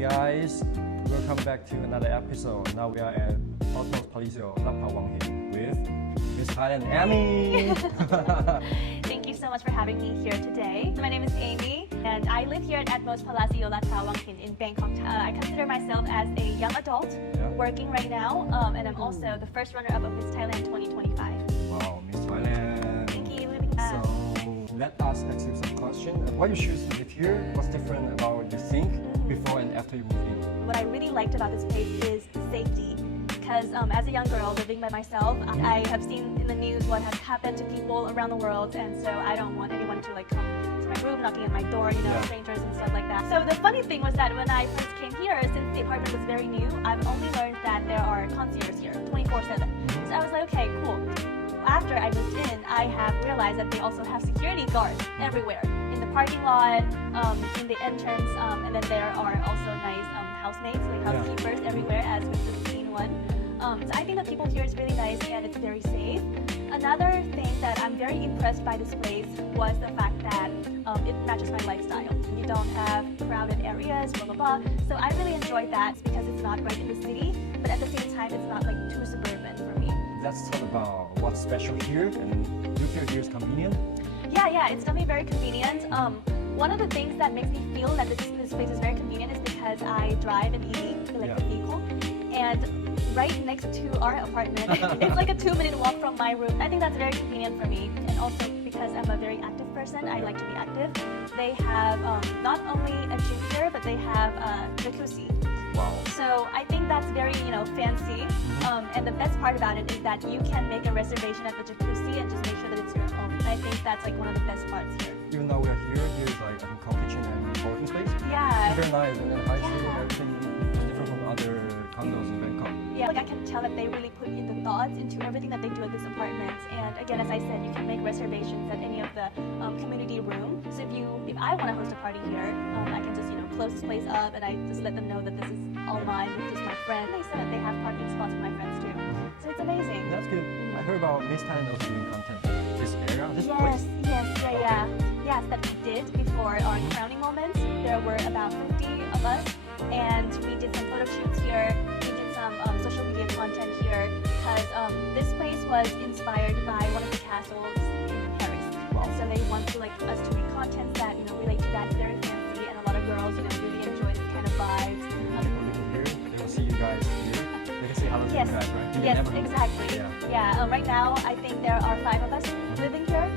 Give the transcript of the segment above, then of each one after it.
Hey guys, welcome back to another episode. Now we are at Atmoz Palacio, Ladprao Wanghin with Miss Thailand Amy. Thank you so much for having me here today. My name is Amy and I live here at Atmoz Palacio, Ladprao Wanghin in Bangkok. I consider myself as a young adult working right now, and I'm also the first runner-up of Miss Thailand 2025. Wow, Miss Thailand. Thank you. So let us ask you some questions. Why you choose to live here? What's different about what you think before and after you moved in? What I really liked about this place is safety. Because as a young girl living by myself, I have seen in the news what has happened to people around the world, and so I don't want anyone to come to my room, knocking at my door, strangers and stuff like that. So the funny thing was that when I first came here, since the apartment was very new, I've only learned that there are concierges here 24/7. So I was like, okay, cool. After I moved in, I have realized that they also have security guards everywhere. In the parking lot, in the entrance, and then there are also nice housemates, like housekeepers everywhere, as we've just seen one. So I think the people here is really nice and it's very safe. Another thing that I'm very impressed by this place was the fact that it matches my lifestyle. You don't have crowded areas, blah, blah, blah. So I really enjoyed that because it's not right in the city, but at the same time, it's not like too suburban for me. Let's talk about what's special here, and do you feel here is convenient? Yeah, it's definitely very convenient. One of the things that makes me feel that this place is very convenient is because I drive an electric vehicle, and right next to our apartment, it's like a 2-minute walk from my room. I think that's very convenient for me, and also because I'm a very active person, I like to be active. They have not only a gym here, but they have a jacuzzi. Wow. So I think that's very, fancy. And the best part about it is that you can make a reservation at the jacuzzi and just make sure that it's your own. And I think that's like one of the best parts here. Even though we are here is like a kitchen and co-working space. Yeah. It's very nice, and then I see everything is different from other condos in Bangkok. Yeah, like I can tell that they really put in the thoughts into everything that they do at this apartment. And again, as I said, you can make reservations at any of the community rooms. So if I want to host a party here, I can just close this place up and I just let them know that this is all mine with just my friend. They said that they have parking spots for my friends too. So it's amazing. That's good. I heard about Miss Thailand also doing content. This area, this place. Yes, that we did before our crowning moments. There were about 50 of us, and we did some photo shoots here. We did some social media content here because this place was inspired by one of the castles in Paris. Wow. So they want us to make content that relate to that. It's very fancy, and a lot of girls really enjoy this kind of vibes. People living here, they will see you guys here. They can say hello to you guys, right? Yes, exactly. Yeah. Right now, I think there are 5 of us living here.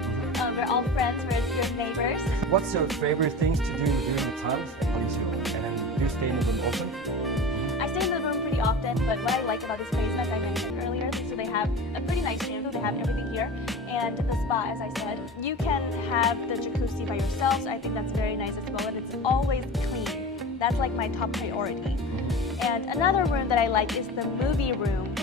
We're all friends. We're your neighbors. What's your favorite things to do during the times at Palacio? And then do you stay in the room often? I stay in the room pretty often, but what I like about this place, as I mentioned earlier, so they have a pretty nice gym. They have everything here, and the spa, as I said. You can have the jacuzzi by yourself, so I think that's very nice as well, and it's always clean. That's like my top priority. And another room that I like is the movie room.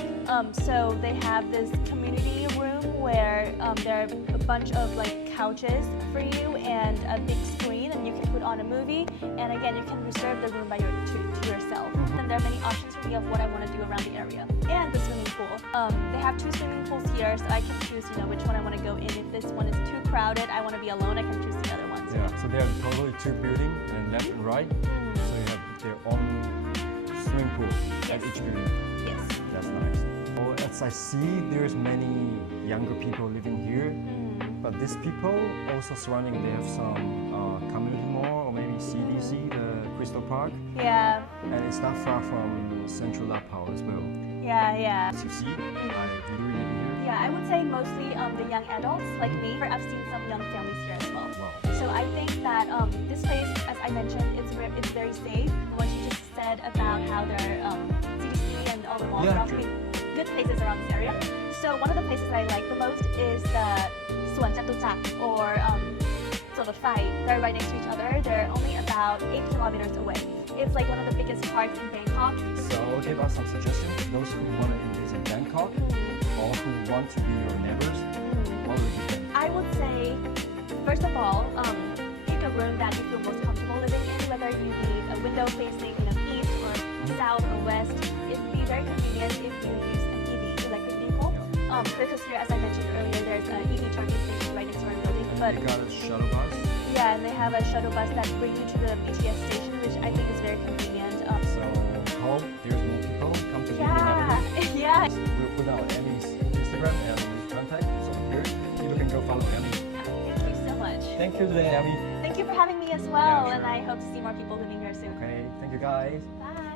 So they have this community room where there are a bunch of couches for you and a big screen, and you can put on a movie. And again, you can reserve the room to yourself. And there are many options for me of what I want to do around the area. And the swimming pool. They have 2 swimming pools here, so I can choose which one I want to go in. If this one is too crowded, I want to be alone, I can choose the other ones. Yeah, so there are totally 2 buildings, and left and right. So you have their own swimming pool at each building. Yes. That's nice. Well, as I see, there's many younger people living here, but these people also surrounding, they have some community mall or maybe CDC, the Crystal Park. Yeah. And it's not far from Central Ladprao as well. Yeah. As you see, I really live here. Yeah, I would say mostly the young adults like me. I've seen some young families here as well. Wow. So I think that this place, as I mentioned, it's very safe. What you just said about how there are CDC and all the malls around good places around this area. So one of the places I like the most is the Suan Jatuchak or Solofai. They're right next to each other. They're only about 8 kilometers away. It's like one of the biggest parks in Bangkok. So give us some suggestions. Those who want to visit Bangkok or who want to be your neighbors, what would you think? I would say, first of all, pick a room that you feel most comfortable living in, whether you need a window facing east or south or west. It'd be very convenient if you use an electric vehicle. Because here, as I mentioned earlier, there's an EV charging station right next to our building. But you got a shuttle bus? Yeah, and they have a shuttle bus that brings you to the BTS station, which I think is very convenient. put down Amy's Instagram and contact. It's over here. You can go follow Amy. Thank you so much. Thank you today, Amy. Thank you for having me as well, Yeah, and sure. I hope to see more people living here soon. Okay, thank you guys. Bye.